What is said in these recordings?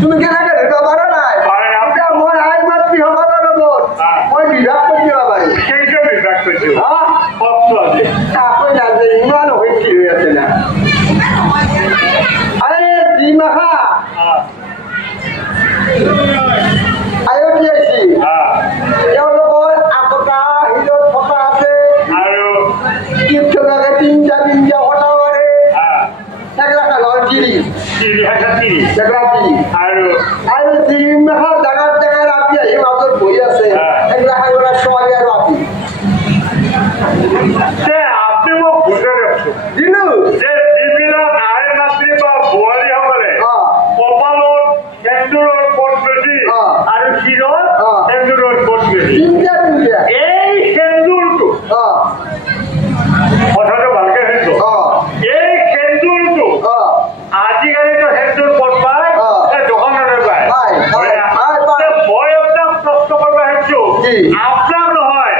তুমি কেন আয়তীয়াইছি তেওঁলোকৰ আগতা হিলত থকা আছে আৰু তীৰ্থভাগে তিনিটা কথা কৰে সেগলাখান হ'ল তিৰি আৰু তিৰিমাখা ডাঙৰ ডাঙৰ আপি আহি মাজত বহি আছে সেগলাখান বোলে ছোৱালী আৰু আপি আপনি মোক বুজাই ৰাখছো দিলো যে যিবিলাক আই মাতৃ বা বোৱাৰীসকলে কপালত সেন্দুৰৰ পট বেছি আৰু শিৰত সেন্দুৰৰ পট বেছি এই সেন্দুৰটো কথাটো ভালকে শুনিছো এই সেন্দুৰটো আজিকালিতো সেন্দুৰ পট পায় দোকানতে পায় মই আপোনাক প্ৰশ্ন কৰিব আহিছো আপোনাক নহয়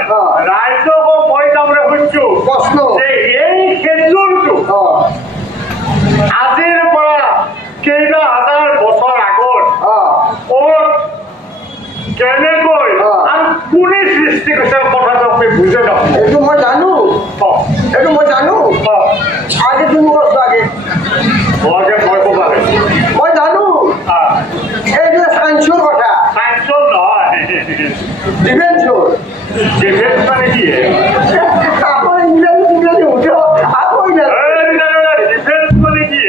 ৰাইজকো মই তাৰমানে শুনিছো যে এই সেন্দুৰটো আজিৰ পৰা কেইবা হাজাৰ বছৰ আগত কেনেকৈ আৰু কোনে সৃষ্টি কৰিছে কথাটো আপুনি বুজে নাপাব এইটো মই জানো আগে তুমি কষ্ট আগে মই জানো এইটো চাইন্সৰ কথা চাইন্সৰ নহয় ডিফেন্সৰ ডিফেন্স মানে কি আকৌ ইংৰাজী উঠে আকৌ ডিফেন্স মানে কি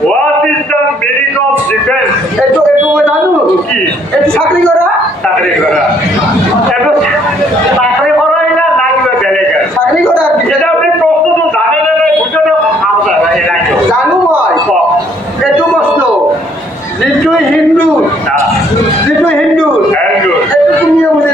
what is the meaning of defence এইটো মই জানো কি এইটো চাকৰি কৰা চাকৰি কৰা এইটো চাকৰি কৰাই না না কিবা বেলেগ চাকৰি কৰা এতিয়া আপুনি প্ৰশ্নটো জানে নে নাই বুজে জানো মই এইটো প্ৰশ্ন যিটো হিন্দু এইটো তুমিও বুজি